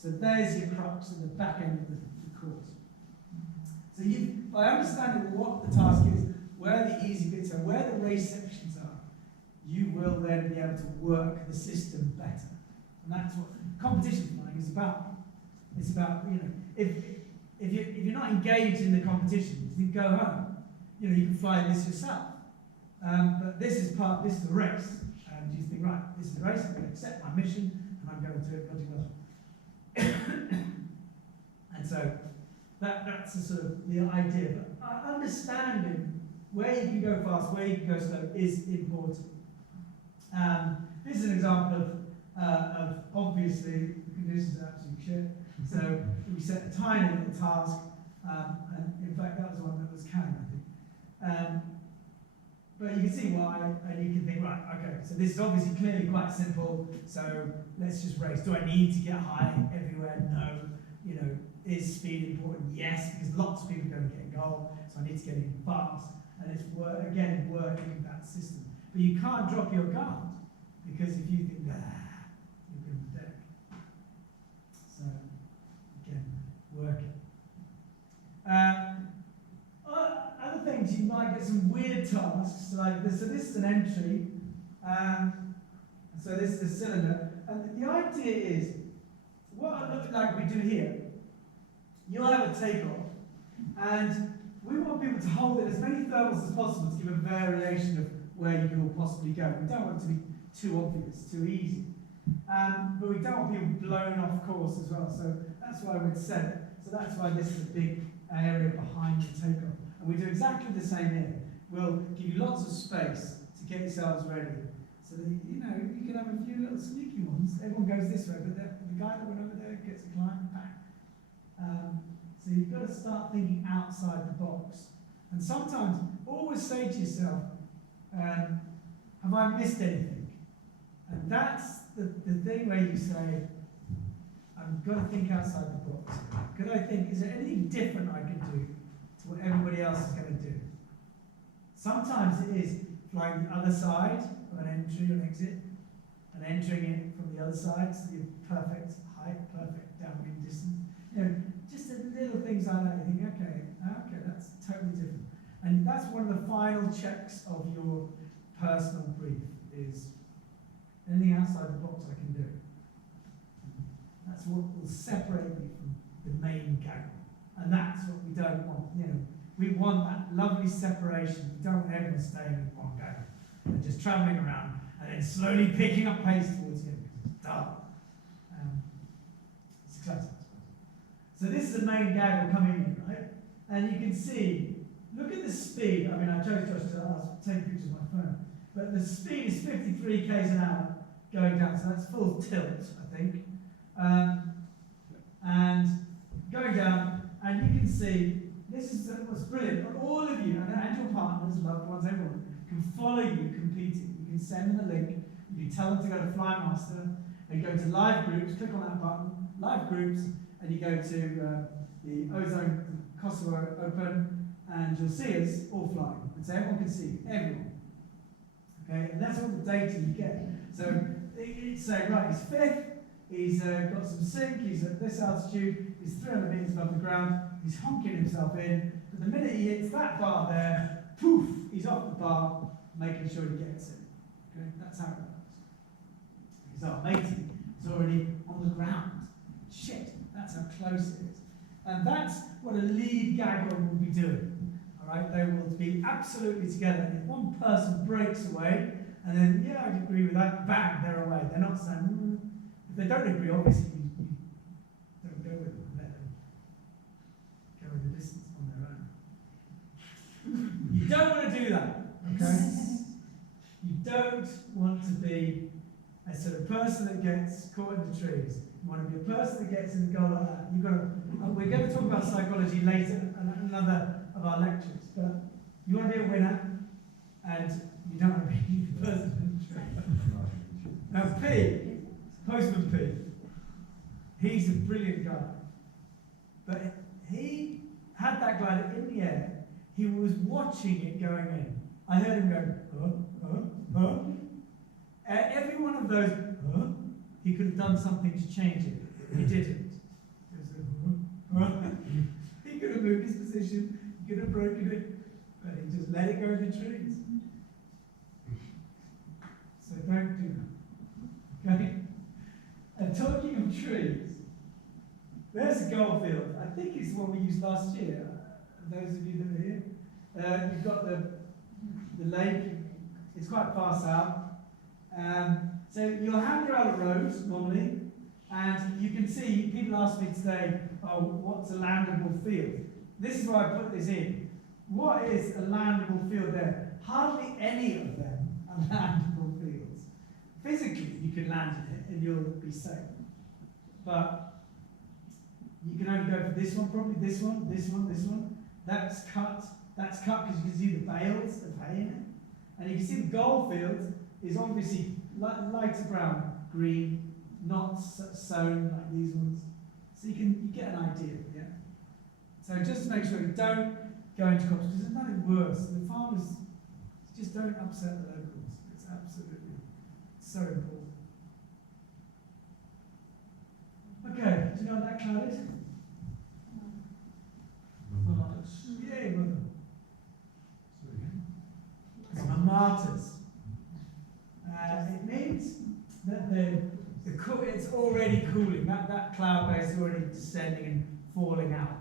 So there's your crux at the back end of the course. So by understanding what the task is, where the easy bits are, where the race sections are, you will then be able to work the system better. And that's what competition flying is about. It's about, if you're not engaged in the competition, you go home. You can fly this yourself. But this is the race. And you think, right, this is the race, I'm going to accept my mission, and I'm going to do it bloody well. And so that's the sort of the idea. But understanding where you can go fast, where you can go slow is important. This is an example of obviously the conditions are absolutely shit. So we set a tiny little task, and in fact that was the one that was canned, I think. But you can see why, and you can think, right, okay, so this is obviously clearly quite simple, so let's just race. Do I need to get high everywhere? No. Is speed important? Yes, because lots of people are going to get goal, so I need to get in fast. And it's, again, working that system. But you can't drop your guard, because if you think, you're going to deck. So, again, working. Other things, you might get some weird tasks, like this. So this is an entry. So this is the cylinder. And the idea is, what it looks like we do here, you'll have a takeoff, and we want people to hold it as many thermals as possible to give a variation of where you can all possibly go. We don't want it to be too obvious, too easy. But we don't want people blown off course as well, so that's why we'd set it. So that's why this is a big area behind the takeoff. And we do exactly the same here. We'll give you lots of space to get yourselves ready. So that, you can have a few little sneaky ones. Everyone goes this way, but the guy that went over there gets a climb back. So you've got to start thinking outside the box. And sometimes, always say to yourself, have I missed anything? And that's the thing where you say, I've got to think outside the box. Could I think, is there anything different I can do to what everybody else is going to do? Sometimes it is flying the other side of an entry or an exit, and entering it from the other side, so you're perfect height, perfect downwind distance. Just little things like that. You think, okay, that's totally different. And that's one of the final checks of your personal brief is anything outside the box I can do. That's what will separate me from the main gang. And that's what we don't want. We want that lovely separation. We don't want everyone staying in one gang and just travelling around and then slowly picking up pace towards you. It's dull. It's exciting. So this is the main gaggle coming in, right? And you can see, look at the speed. I mean, I chose Josh to take pictures of my phone. But the speed is 53 k's an hour going down, so that's full tilt, I think. And going down, and you can see, this is what's brilliant. All of you, and your partners, loved ones, everyone, can follow you competing. You can send them a link, you can tell them to go to Flymaster, and go to live groups, click on that button, live groups, and you go to the OZONE Kosovo Open, and you'll see us all flying. And so everyone can see, everyone. Okay, and that's all the data you get. So it's saying, right, he's fifth, he's got some sync, he's at this altitude, he's 300 meters above the ground, he's honking himself in, but the minute he hits that bar there, poof, he's off the bar, making sure he gets it. Okay, that's how it works. Because our matey is already on the ground. Shit, that's how close it is. And that's what a lead gaggle will be doing. Alright, they will be absolutely together. And if one person breaks away, and then, yeah, I'd agree with that, bang, they're away. They're not saying, if they don't agree, obviously, you don't go with them. Let them go the distance on their own. You don't want to do that, okay? You don't want to be a sort of person that gets caught in the trees. You want to be a person that gets in the goal like that. You've got to, we're going to talk about psychology later in another of our lectures, but you want to be a winner, and you don't want to be the person in the tree. Now P, Postman P, he's a brilliant guy, but he had that glider in the air. He was watching it going in. I heard him go, every one of those, he could have done something to change it. He didn't. let it go in the trees. So don't do that. Okay? And talking of trees, there's a golf field. I think it's the one we used last year. Those of you that are here. You've got the lake. It's quite far south. So you'll have your other roads normally, and you can see, people ask me today, oh, what's a landable field? This is why I put this in. What is a landable field there? Hardly any of them are landable fields. Physically, you can land in it and you'll be safe. But you can only go for this one, probably this one, this one, this one. That's cut because you can see the bales of hay in it. And you can see the golf field is obviously lighter brown, green, not sown like these ones. So you get an idea, yeah? So just to make sure you don't go into crops, because there's nothing worse. The farmers just don't upset the locals. It's absolutely so important. Okay, do you know what that cloud is? Yay, brother. It's martyrs. It means that it's already cooling. That cloud base is already descending and falling out.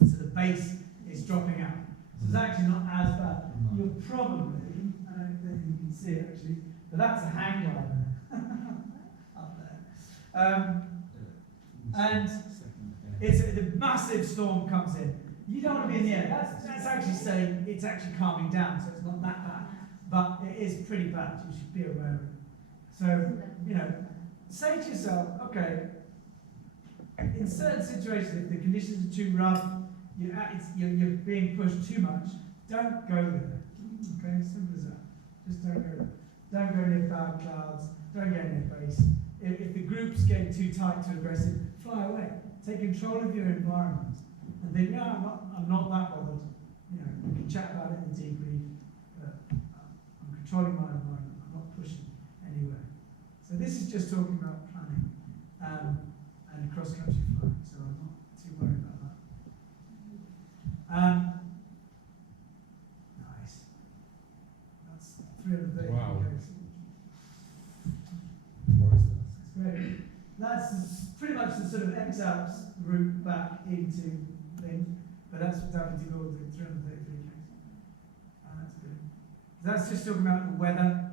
So the base is dropping out. So it's actually not as bad. You'll probably, I don't think you can see it actually, but that's a hang glider up there. And the massive storm comes in. You don't want to be in the air. That's actually saying it's actually calming down, so it's not that bad. But it is pretty bad. You should be aware of it. So, say to yourself, okay, in certain situations, if the conditions are too rough, you're being pushed too much, don't go there. Okay, simple as that. Just don't go there. Don't go near bad clouds. Don't get near base. If the group's getting too tight, too aggressive, fly away. Take control of your environment. And then, I'm not that bothered. We can chat about it in the debrief, but I'm controlling my environment. I'm not pushing anywhere. So this is just talking about planning and cross-country flying, so I'm not too worried about that. Nice. That's 330 Wow. Great. That's pretty much the sort of X-Alps route back into things, but that's what's happened to go with the 333 k's. That's good. That's just talking about the weather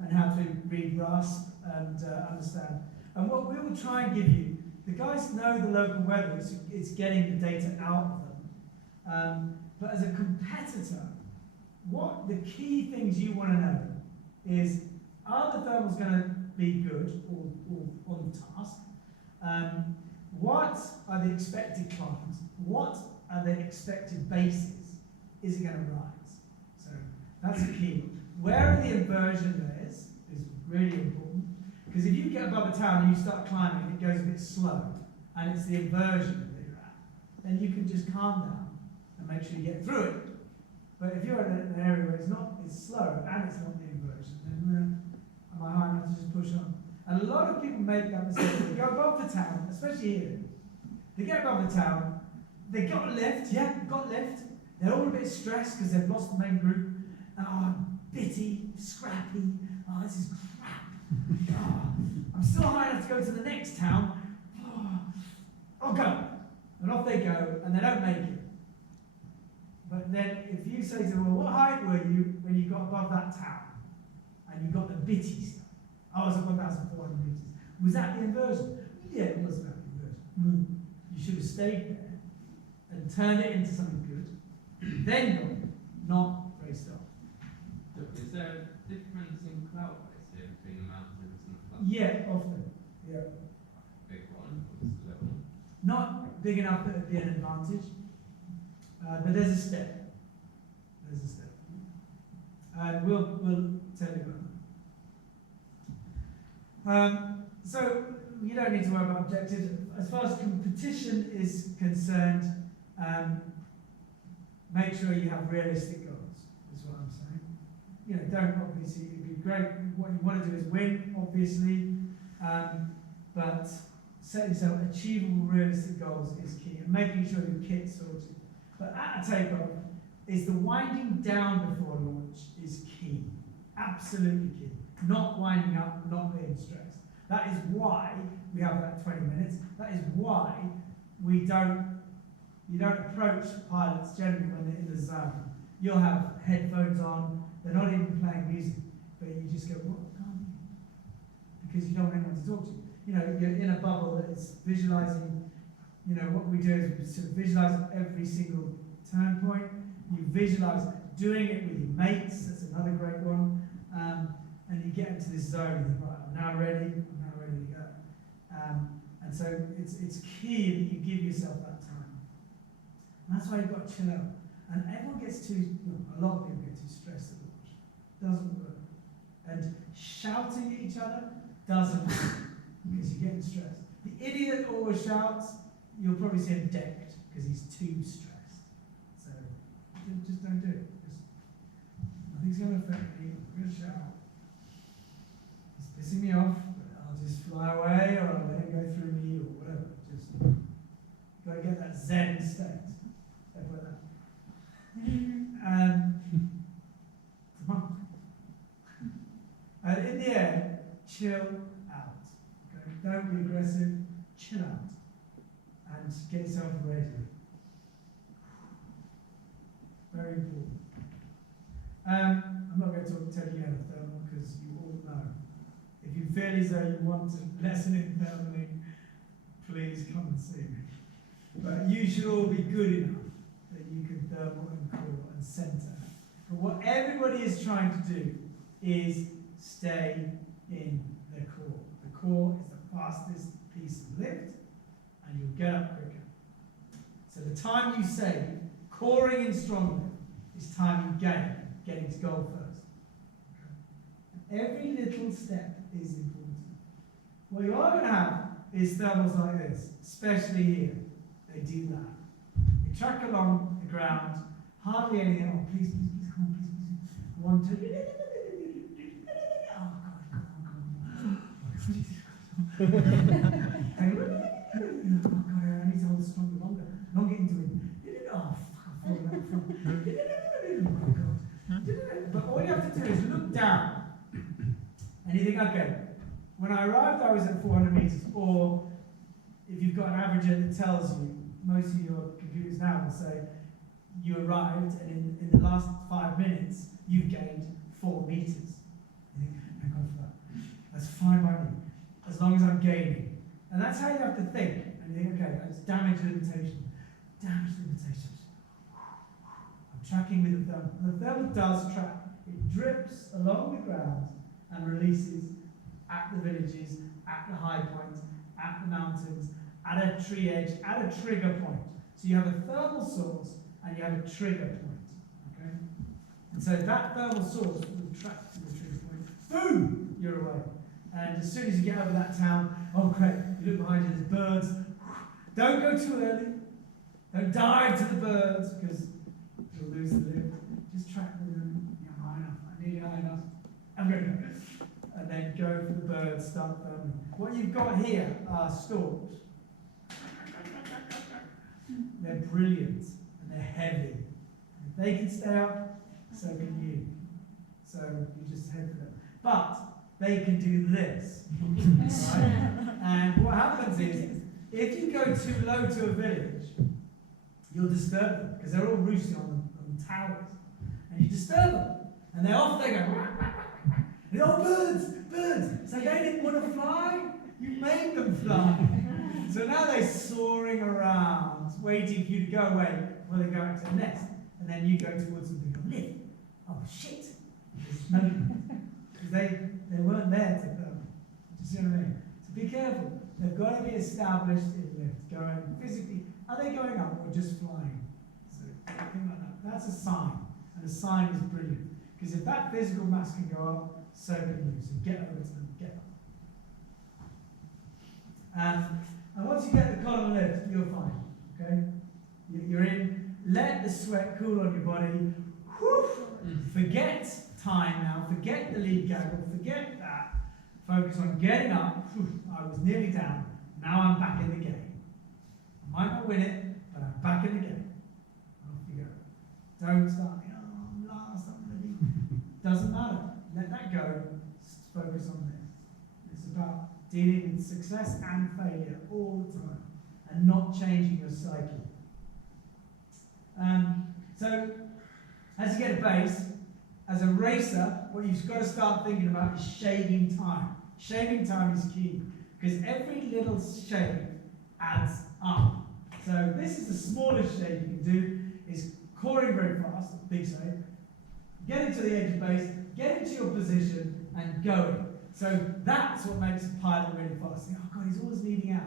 and how to read, grasp, and understand. And what we will try and give you, the guys know the local weather, it's getting the data out of them. But as a competitor, what the key things you want to know is, are the thermals going to be good or on task? What are the expected climbs? What are the expected bases? Is it going to rise? So that's the key. Where are the inversion layers is really important, because if you get above a town and you start climbing and it goes a bit slow, and it's the inversion that you're at, then you can just calm down and make sure you get through it. But if you're in an area where it's slow and it's not the inversion, then am I high enough to just push on? And a lot of people make that mistake. They go above the town, especially here. They get above the town, they got lift, They're all a bit stressed because they've lost the main group. Oh, bitty, scrappy. Oh, this is crap. Oh, I'm still high enough to go to the next town. Oh, I'll go. And off they go, and they don't make it. But then if you say to them, well, what height were you when you got above that town? And you got the bitty stuff. Oh, I was at 1,400 meters. Was that the inversion? Yeah, it was about the inversion. You should have stayed there and turned it into something good. Then gone, not raced off. Is there a difference in cloud base here between the mountains and the flats? Yeah, often. Yeah. Big one, or just little? Not big enough that it would be an advantage, but there's a step. There's a step. And we'll tell you about that. So you don't need to worry about objectives. As far as competition is concerned, make sure you have realistic goals, is what I'm saying. Don't obviously, it'd be great. What you want to do is win, obviously, but set yourself achievable, realistic goals is key, and making sure your kit's sorted. But at a takeoff, is the winding down before launch is key. Absolutely key. Not winding up, not being stressed. That is why we have that 20 minutes. That is why you don't approach pilots generally when they're in the zone. You'll have headphones on, they're not even playing music, but you just go, what? Because you don't want anyone to talk to you. You know, you're in a bubble that is visualizing, you know, what we do is we sort of visualize every single turn point. You visualize doing it with your mates, that's another great one. And you get into this zone, and you think, right, I'm now ready to go. And so it's key that you give yourself that time. And that's why you've got to chill out. And everyone gets too, a lot of people get too stressed at launch. Doesn't work. And shouting at each other doesn't work, because you're getting stressed. The idiot that always shouts, you'll probably see him decked, because he's too stressed. So just don't do it. Nothing's going to affect me. I'm going to shout. It's pissing me off, but I'll just fly away, or I'll let it go through me, or whatever. Just got to get that Zen state. Like that. Come on. And in the air, chill out. Okay? Don't be aggressive. Chill out, and get yourself ready. Very important. I'm not going to tell you out of thermal, because you all know. If you feel as though you want to lesson in thermaling, please come and see me. But you should all be good enough that you can thermal and core and center. But what everybody is trying to do is stay in the core. The core is the fastest piece of lift, and you'll get up quicker. So the time you save coring in strong lift is time you gain getting to goal first. Okay. Every little step is important. What you are going to have is thermals like this, especially here. They do that. They track along the ground, hardly anything. Oh, please, come on, please. 1, 2. Oh, God. Oh, God, I need to hold stronger, longer into it. Oh, fuck, I'm falling out front. Oh, God. But all you have to do is look down, and you think, okay, when I arrived I was at 400 meters, or if you've got an averager that tells you, most of your computers now will say, you arrived, and in the last 5 minutes, you've gained 4 meters. You think, thank God for that. That's fine by me, as long as I'm gaining. And that's how you have to think. And you think, okay, it's damage limitation. Damage limitations. I'm tracking with the thermal. The thermal does track. It drips along the ground and releases at the villages, at the high points, at the mountains, at a tree edge, at a trigger point. So you have a thermal source and you have a trigger point. Okay? And so that thermal source will track to the trigger point. Boom! You're away. And as soon as you get over that town, oh great, you look behind you, there's birds. Don't go too early. Don't dive to the birds, because you'll lose the lift. Just track them. You're high enough. I need you high enough. I'm going to go. And then go for the birds, start therming. What you've got here are storks. They're brilliant and they're heavy. If they can stay up, so can you. So you just head for them. But they can do this. Right? And what happens is, if you go too low to a village, you'll disturb them, because they're all roosting on the towers. And you disturb them. And they're off, they go, and oh, birds, birds. It's like they didn't want to fly, you made them fly. So now they're soaring around, waiting for you to go away before they go out to the nest. And then you go towards them and go, lift. Oh, shit. Because they weren't there to them. Do you see what I mean? So be careful. They've got to be established in lift. Going physically, are they going up or just flying? So something like that. That's a sign. And a sign is brilliant. Because if that physical mass can go up, so can you. So get over to them, get up. And once you get the column lift, you're fine. Okay? You're in. Let the sweat cool on your body. Whew. Forget time now. Forget the lead gaggle. Forget that. Focus on getting up. Whew. I was nearly down. Now I'm back in the game. I might not win it, but I'm back in the game. Off you go. Don't start thinking, oh, I'm last, I'm ready. Doesn't matter. Let that go. Focus on this. It's about dealing with success and failure all the time and not changing your psyche. So, as you get a base, as a racer, what you've got to start thinking about is shaving time. Shaving time is key because every little shave adds up. So this is the smallest shave you can do, is coring very fast, big shave, get into the edge of base, get into your position and going. So that's what makes a pilot really fast. Oh God, he's always leading out.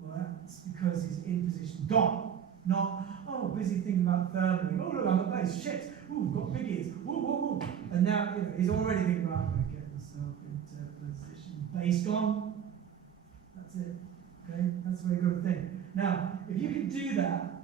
Well, that's because he's in position. Gone. Not, oh, busy thinking about thermaling. Oh, look, I'm at base. Shit. Ooh, got big ears. Ooh, ooh, ooh. And now, he's already thinking about, I'm going to get myself into position. Base gone. That's it. Okay? That's the way you got to think. Now, if you can do that,